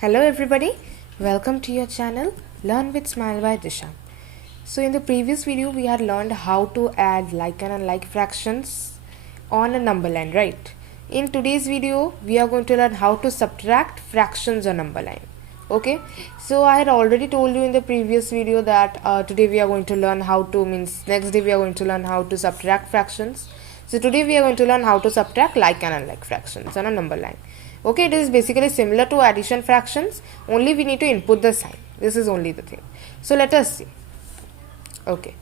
Hello everybody, welcome to your channel Learn with Smile by Disha. So in the previous video we had learned how to add like and unlike fractions on a number line, right? In today's video we are going to learn how to subtract fractions on number line. Okay, so I had already told you in the previous video that today we are going to learn how to next day we are going to learn how to subtract fractions. So today we are going to learn how to subtract like and unlike fractions on a number line. Okay, it is basically similar to addition fractions, only we need to input the sign. This is only the thing. So let us see. Okay,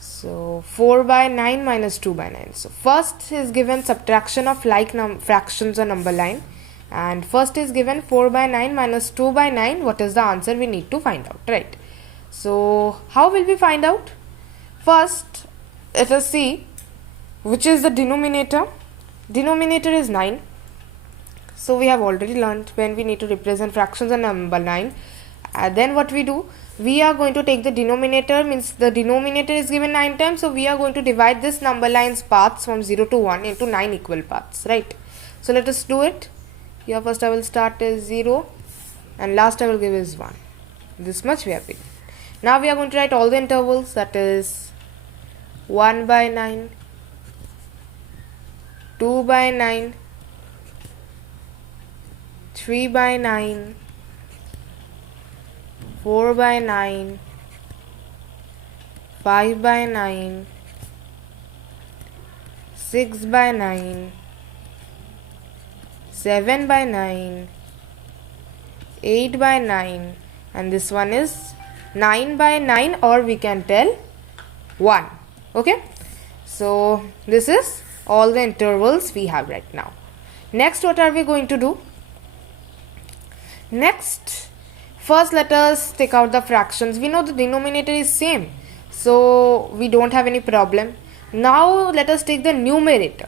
so 4 by 9 minus 2 by 9. So first is given subtraction of like fractions on number line, and first is given 4 by 9 minus 2 by 9. What is the answer we need to find out, right? So how will we find out? First let us see which is the denominator. Denominator is 9. So we have already learned when we need to represent fractions on number line. Then what we do, we are going to take the denominator, means the denominator is given 9 times. So we are going to divide this number line's parts from 0 to 1 into 9 equal parts, right? So let us do it. Here first I will start as 0 and last I will give is 1. This much we have taken. Now we are going to write all the intervals, that is 1 by 9, 2 by 9, 3 by 9, 4 by 9, 5 by 9, 6 by 9, 7 by 9, 8 by 9, and this one is 9 by 9, or we can tell 1. Okay, so this is all the intervals we have right now. Next, what are we going to do? Next, first let us take out the fractions. We know the denominator is same, so we don't have any problem. Now let us take the numerator.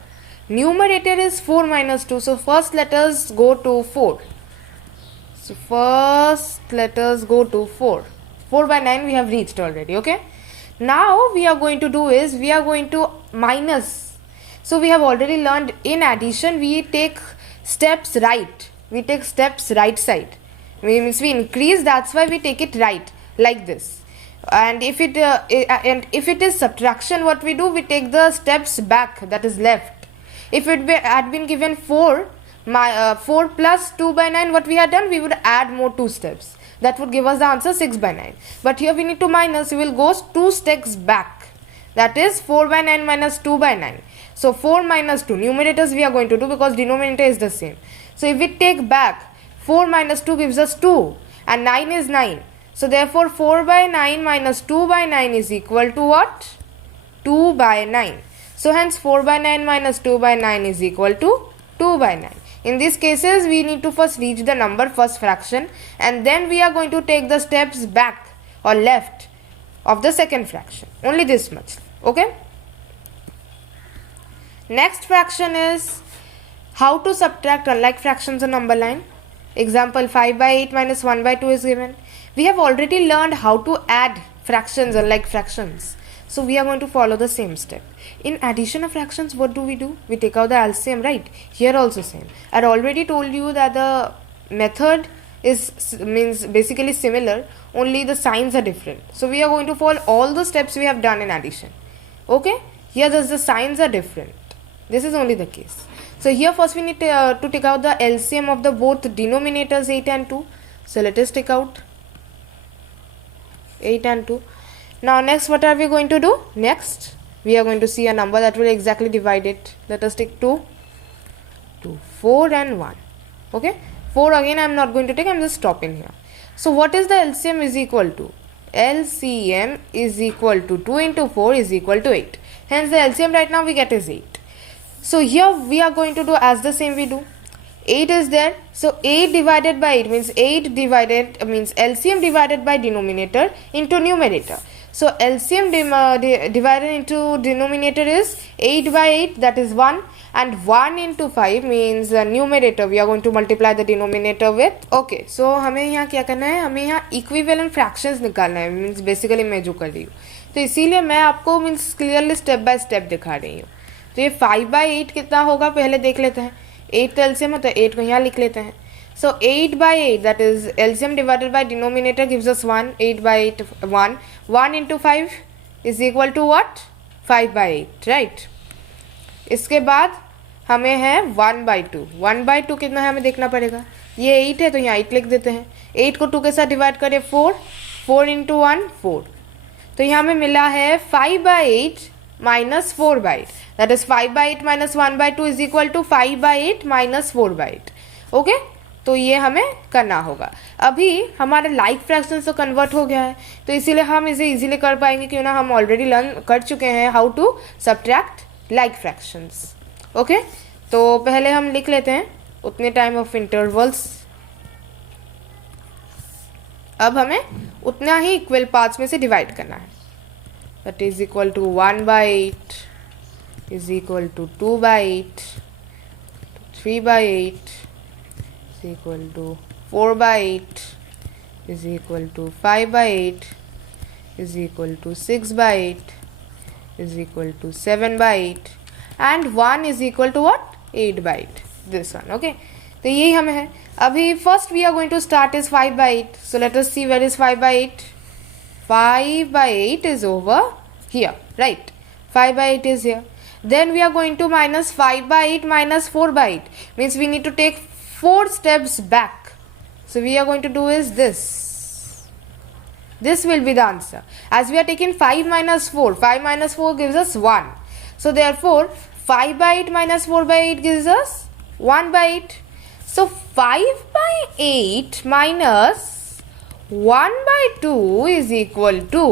Numerator is 4 minus 2. So first let us go to 4. So first let us go to 4. 4 by 9 we have reached already. Okay. Now we are going to do is we are going to minus. So we have already learned in addition we take steps right. We take steps right side. Means we increase, that's why we take it right like this. And if it is subtraction, what we do, we take the steps back, that is left. If it had been given 4 plus 2 by 9, what we had done, we would add more 2 steps. That would give us the answer 6 by 9. But here we need to minus, we will go 2 steps back. That is 4 by 9 minus 2 by 9. So 4 minus 2, numerators we are going to do because denominator is the same. So if we take back, 4 minus 2 gives us 2 and 9 is 9. So therefore 4 by 9 minus 2 by 9 is equal to what? 2 by 9. So hence 4 by 9 minus 2 by 9 is equal to 2 by 9. In these cases we need to first reach the number, first fraction, and then we are going to take the steps back or left of the second fraction. Only this much. Okay. Next fraction is how to subtract unlike fractions on number line. Example 5 by 8 minus 1 by 2 is given. We have already learned how to add fractions unlike fractions. So we are going to follow the same step. In addition of fractions, what do? We take out the LCM, right? Here also same. I had already told you that the method means basically similar, only the signs are different. So we are going to follow all the steps we have done in addition. Okay? Here just the signs are different. This is only the case. So here first we need to take out the LCM of the both denominators 8 and 2. So let us take out 8 and 2. Now next what are we going to do? Next we are going to see a number that will exactly divide it. Let us take 2, 4 and 1. Okay. 4 again I am not going to take, I am just stopping here. So what is the LCM is equal to? LCM is equal to 2 into 4 is equal to 8. Hence the LCM right now we get is 8. So here we are going to do as the same we do. 8 is there. So 8 divided by 8 means LCM divided by denominator into numerator. So LCM divided into denominator is 8 by 8, that is 1, and 1 into 5 means numerator we are going to multiply the denominator with. Okay, so हमें यहाँ क्या करना है, हमें यहाँ equivalent fractions निकालना है, means basically मैं जो कर रही हूँ, तो इसीलिए मैं आपको means clearly step by step दिखा रही हूँ. तो ये 5 by 8 कितना होगा पहले देख लेते हैं. 8 तो एलसीएम है तो 8 को यहाँ लिख लेते हैं. So 8 by 8, that is LCM divided by denominator gives us 1. 8 by 8, 1. 1 into 5 is equal to what? 5 by 8, right? इसके बाद हमें है 1 by 2. 1 by 2 कितना है हमें देखना पड़ेगा. ये 8 है तो यहाँ 8 लिख देते हैं. 8 को 2 के साथ डिवाइड करें 4. 4 into 1, 4. तो यहाँ हमें मिला है 5 by 8 minus 4 by 8. That is 5 by 8 minus 1 by 2 is equal to 5 by 8 minus 4 by 8. Okay, तो ये हमें करना होगा. अभी हमारे लाइक फ्रैक्शन से कन्वर्ट हो गया है, तो इसीलिए हम इसे इजीली कर पाएंगे क्यों ना हम ऑलरेडी लर्न कर चुके हैं how to subtract like fractions. Okay, तो पहले हम लिख लेते हैं उतने टाइम ऑफ इंटरवल्स. अब हमें उतना ही इक्वल पार्ट्स में से डिवाइड करना है. That is equal to 1 by 8 is equal to 2 by 8, 3 by 8 is equal to 4 by 8 is equal to 5 by 8 is equal to 6 by 8 is equal to 7 by 8 and 1 is equal to what? 8 by 8. This one. Okay, तो यही हमें है. अभी first we are going to start is 5 by 8. So let us see where is 5 by 8. 5 by 8 is over here, right? 5 by 8 is here. Then we are going to minus 5 by 8 minus 4 by 8. Means we need to take 4 steps back. So we are going to do is this. This will be the answer. As we are taking 5 minus 4. 5 minus 4 gives us 1. So therefore 5 by 8 minus 4 by 8 gives us 1 by 8. So 5 by 8 minus 1 by 2 is equal to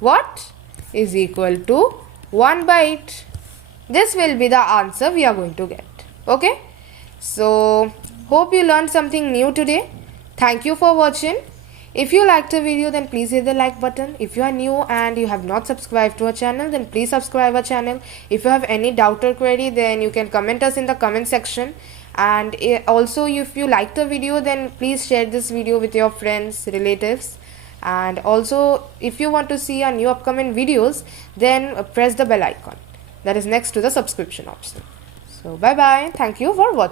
what? Is equal to 1 by 8. This will be the answer we are going to get. Okay, so hope you learned something new today. Thank you for watching. If you liked the video, then please hit the like button. If you are new and you have not subscribed to our channel, then please subscribe our channel. If you have any doubt or query, then you can comment us in the comment section. And also if you like the video, then please share this video with your friends, relatives. And also if you want to see our new upcoming videos, then press the bell icon that is next to the subscription option. So bye bye. Thank you for watching.